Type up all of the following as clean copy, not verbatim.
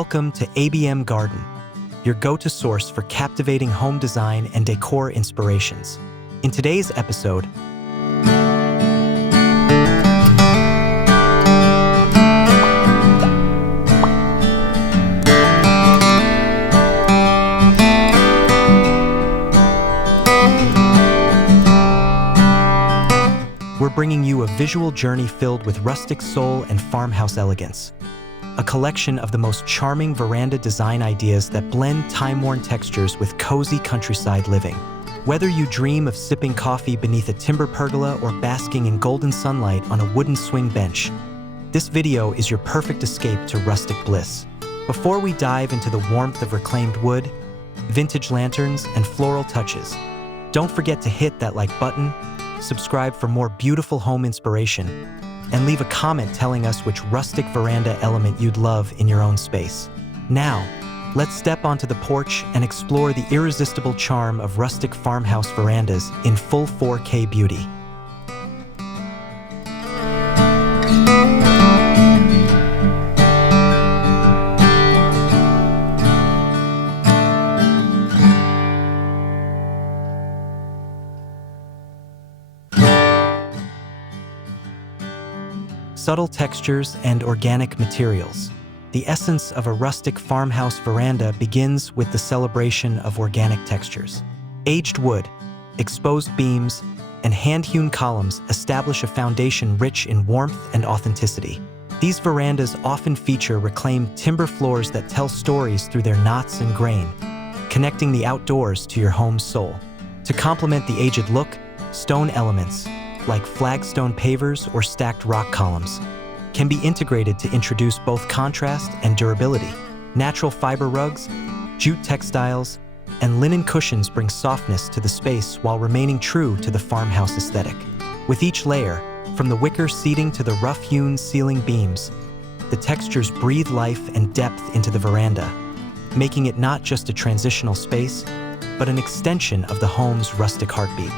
Welcome to ABM Garden, your go-to source for captivating home design and decor inspirations. In today's episode, we're bringing you a visual journey filled with rustic soul and farmhouse elegance. A collection of the most charming veranda design ideas that blend time-worn textures with cozy countryside living. Whether you dream of sipping coffee beneath a timber pergola or basking in golden sunlight on a wooden swing bench, this video is your perfect escape to rustic bliss. Before we dive into the warmth of reclaimed wood, vintage lanterns, and floral touches, don't forget to hit that like button, subscribe for more beautiful home inspiration, and leave a comment telling us which rustic veranda element you'd love in your own space. Now, let's step onto the porch and explore the irresistible charm of rustic farmhouse verandas in full 4K beauty. Subtle textures and organic materials. The essence of a rustic farmhouse veranda begins with the celebration of organic textures. Aged wood, exposed beams, and hand-hewn columns establish a foundation rich in warmth and authenticity. These verandas often feature reclaimed timber floors that tell stories through their knots and grain, connecting the outdoors to your home's soul. To complement the aged look, stone elements, like flagstone pavers or stacked rock columns, can be integrated to introduce both contrast and durability. Natural fiber rugs, jute textiles, and linen cushions bring softness to the space while remaining true to the farmhouse aesthetic. With each layer, from the wicker seating to the rough-hewn ceiling beams, the textures breathe life and depth into the veranda, making it not just a transitional space, but an extension of the home's rustic heartbeat.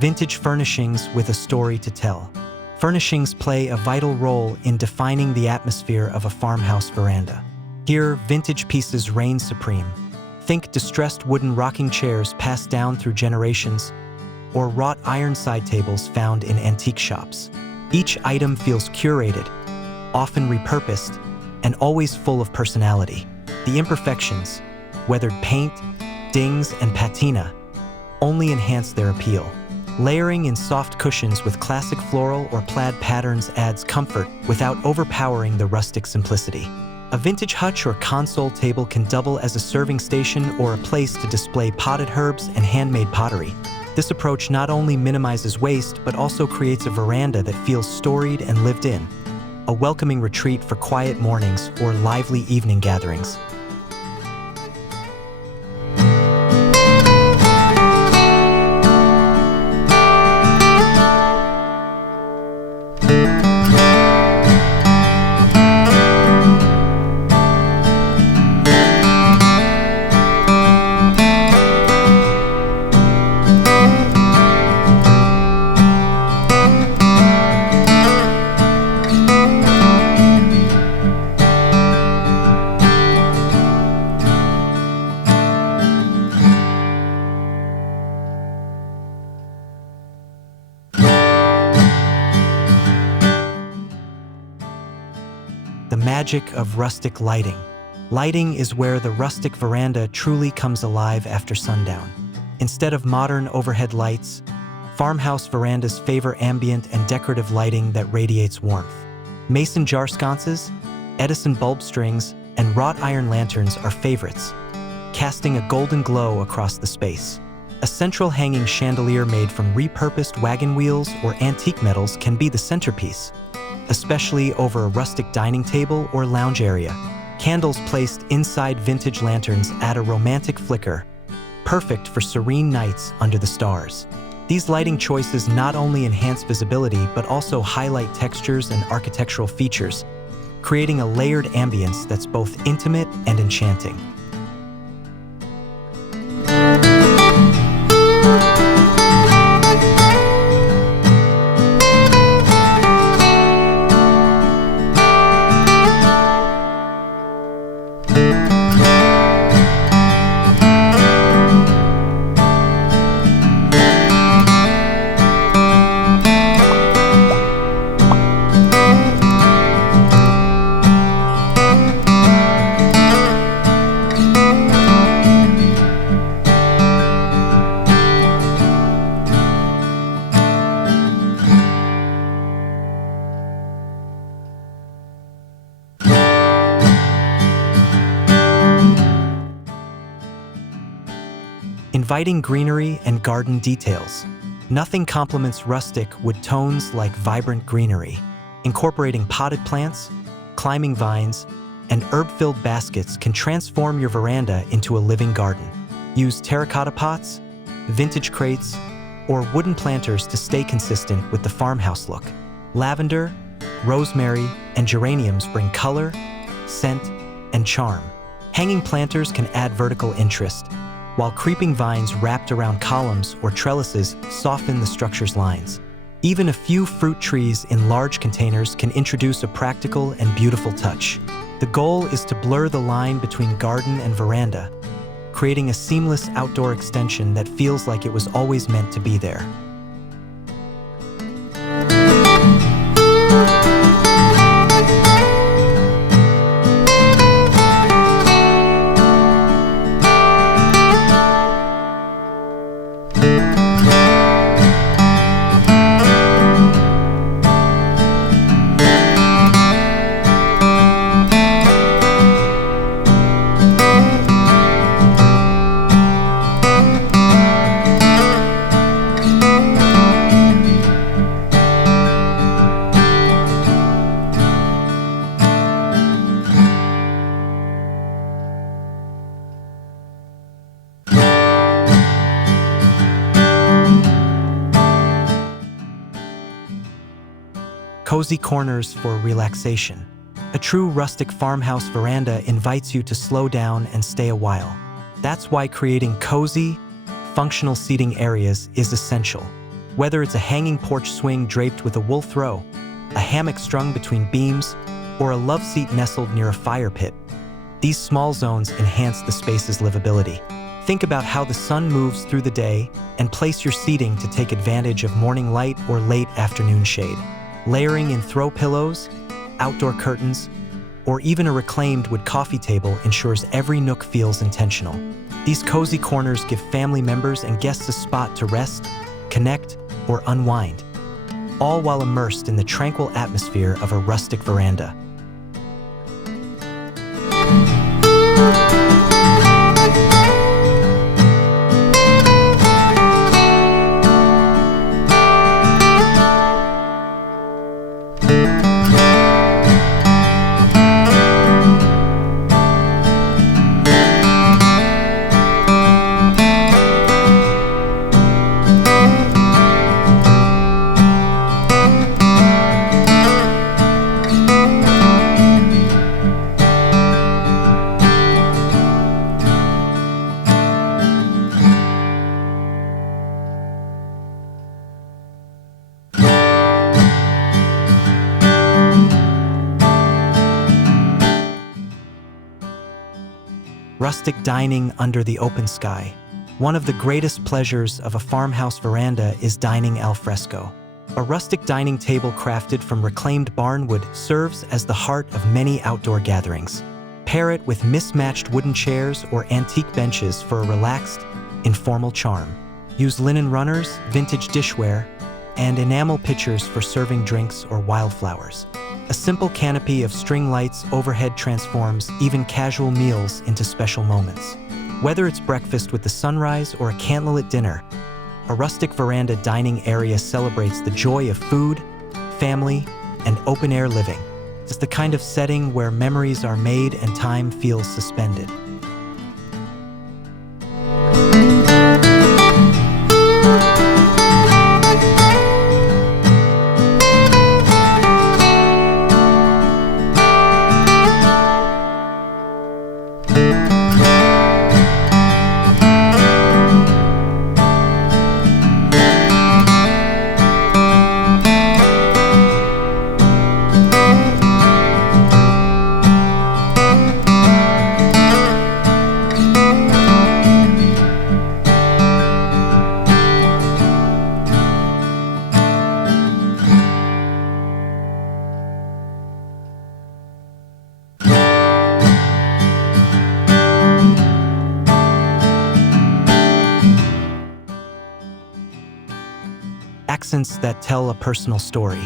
Vintage furnishings with a story to tell. Furnishings play a vital role in defining the atmosphere of a farmhouse veranda. Here, vintage pieces reign supreme. Think distressed wooden rocking chairs passed down through generations, or wrought iron side tables found in antique shops. Each item feels curated, often repurposed, and always full of personality. The imperfections, weathered paint, dings, and patina, only enhance their appeal. Layering in soft cushions with classic floral or plaid patterns adds comfort without overpowering the rustic simplicity. A vintage hutch or console table can double as a serving station or a place to display potted herbs and handmade pottery. This approach not only minimizes waste, but also creates a veranda that feels storied and lived in, a welcoming retreat for quiet mornings or lively evening gatherings. The magic of rustic lighting. Lighting is where the rustic veranda truly comes alive after sundown. Instead of modern overhead lights, farmhouse verandas favor ambient and decorative lighting that radiates warmth. Mason jar sconces, Edison bulb strings, and wrought iron lanterns are favorites, casting a golden glow across the space. A central hanging chandelier made from repurposed wagon wheels or antique metals can be the centerpiece, especially over a rustic dining table or lounge area. Candles placed inside vintage lanterns add a romantic flicker, perfect for serene nights under the stars. These lighting choices not only enhance visibility but also highlight textures and architectural features, creating a layered ambience that's both intimate and enchanting. Inviting greenery and garden details. Nothing complements rustic wood tones like vibrant greenery. Incorporating potted plants, climbing vines, and herb-filled baskets can transform your veranda into a living garden. Use terracotta pots, vintage crates, or wooden planters to stay consistent with the farmhouse look. Lavender, rosemary, and geraniums bring color, scent, and charm. Hanging planters can add vertical interest, while creeping vines wrapped around columns or trellises soften the structure's lines. Even a few fruit trees in large containers can introduce a practical and beautiful touch. The goal is to blur the line between garden and veranda, creating a seamless outdoor extension that feels like it was always meant to be there. Cozy corners for relaxation. A true rustic farmhouse veranda invites you to slow down and stay a while. That's why creating cozy, functional seating areas is essential. Whether it's a hanging porch swing draped with a wool throw, a hammock strung between beams, or a love seat nestled near a fire pit, these small zones enhance the space's livability. Think about how the sun moves through the day and place your seating to take advantage of morning light or late afternoon shade. Layering in throw pillows, outdoor curtains, or even a reclaimed wood coffee table ensures every nook feels intentional. These cozy corners give family members and guests a spot to rest, connect, or unwind, all while immersed in the tranquil atmosphere of a rustic veranda. Rustic dining under the open sky. One of the greatest pleasures of a farmhouse veranda is dining al fresco. A rustic dining table crafted from reclaimed barnwood serves as the heart of many outdoor gatherings. Pair it with mismatched wooden chairs or antique benches for a relaxed, informal charm. Use linen runners, vintage dishware, and enamel pitchers for serving drinks or wildflowers. A simple canopy of string lights overhead transforms even casual meals into special moments. Whether it's breakfast with the sunrise or a candlelit dinner, a rustic veranda dining area celebrates the joy of food, family, and open-air living. It's the kind of setting where memories are made and time feels suspended. Accents that tell a personal story.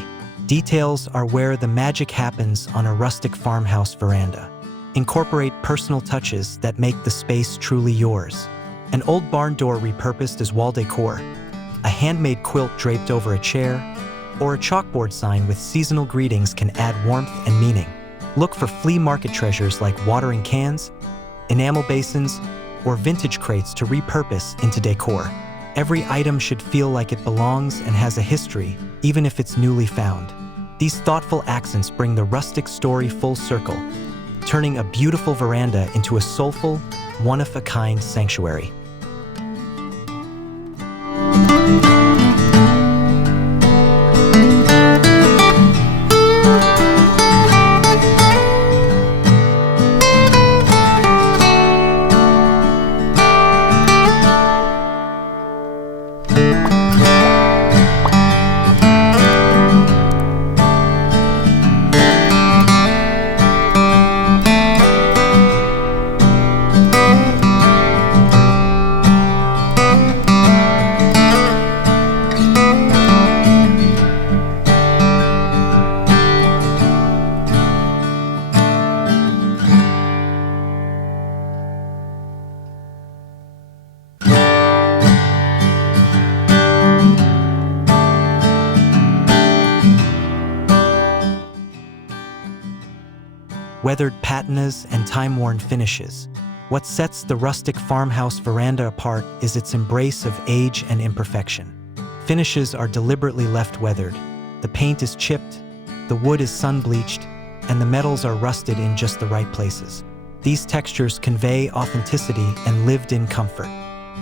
Details are where the magic happens on a rustic farmhouse veranda. Incorporate personal touches that make the space truly yours. An old barn door repurposed as wall decor, a handmade quilt draped over a chair, or a chalkboard sign with seasonal greetings can add warmth and meaning. Look for flea market treasures like watering cans, enamel basins, or vintage crates to repurpose into decor. Every item should feel like it belongs and has a history, even if it's newly found. These thoughtful accents bring the rustic story full circle, turning a beautiful veranda into a soulful, one-of-a-kind sanctuary. Weathered patinas and time-worn finishes. What sets the rustic farmhouse veranda apart is its embrace of age and imperfection. Finishes are deliberately left weathered. The paint is chipped, the wood is sun-bleached, and the metals are rusted in just the right places. These textures convey authenticity and lived-in comfort.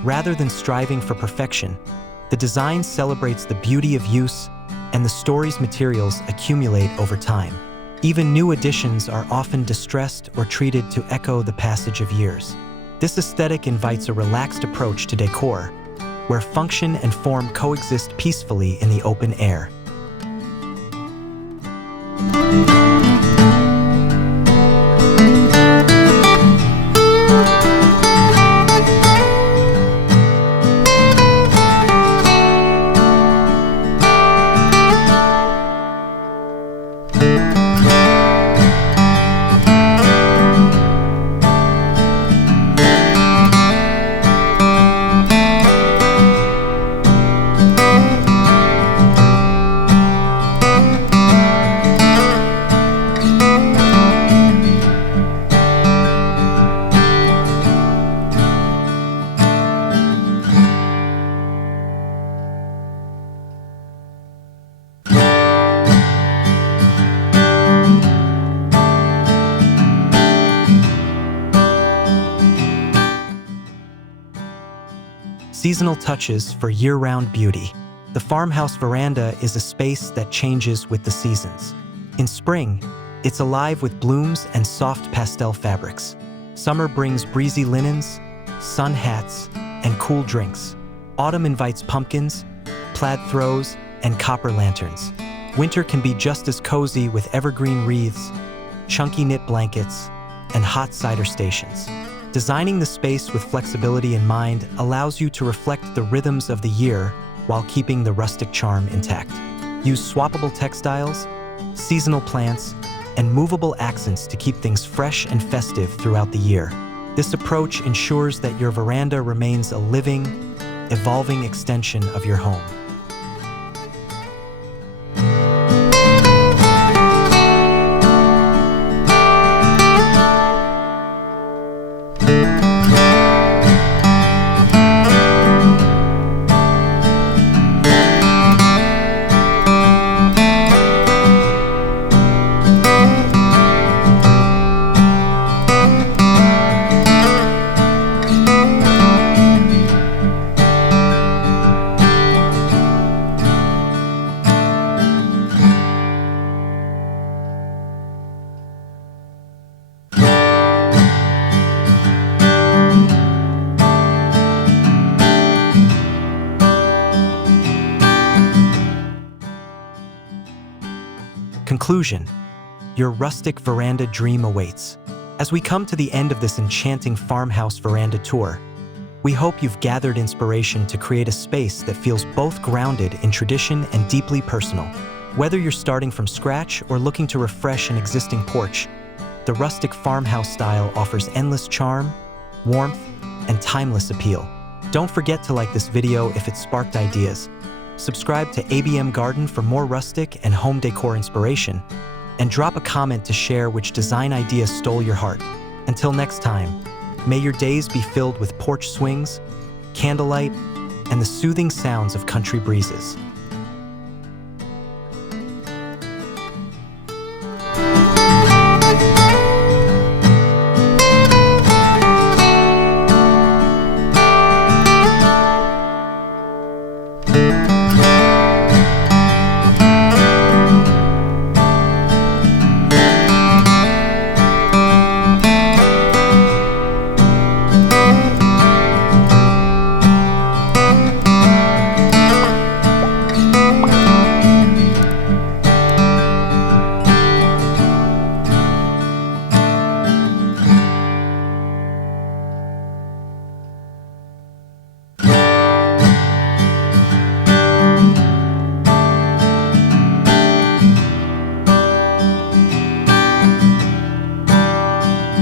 Rather than striving for perfection, the design celebrates the beauty of use and the story's materials accumulate over time. Even new additions are often distressed or treated to echo the passage of years. This aesthetic invites a relaxed approach to decor, where function and form coexist peacefully in the open air. Seasonal touches for year-round beauty. The farmhouse veranda is a space that changes with the seasons. In spring, it's alive with blooms and soft pastel fabrics. Summer brings breezy linens, sun hats, and cool drinks. Autumn invites pumpkins, plaid throws, and copper lanterns. Winter can be just as cozy with evergreen wreaths, chunky knit blankets, and hot cider stations. Designing the space with flexibility in mind allows you to reflect the rhythms of the year while keeping the rustic charm intact. Use swappable textiles, seasonal plants, and movable accents to keep things fresh and festive throughout the year. This approach ensures that your veranda remains a living, evolving extension of your home. Conclusion: your rustic veranda dream awaits. As we come to the end of this enchanting farmhouse veranda tour, we hope you've gathered inspiration to create a space that feels both grounded in tradition and deeply personal. Whether you're starting from scratch or looking to refresh an existing porch, the rustic farmhouse style offers endless charm, warmth, and timeless appeal. Don't forget to like this video if it sparked ideas. Subscribe to ABM Garden for more rustic and home decor inspiration, and drop a comment to share which design idea stole your heart. Until next time, may your days be filled with porch swings, candlelight, and the soothing sounds of country breezes.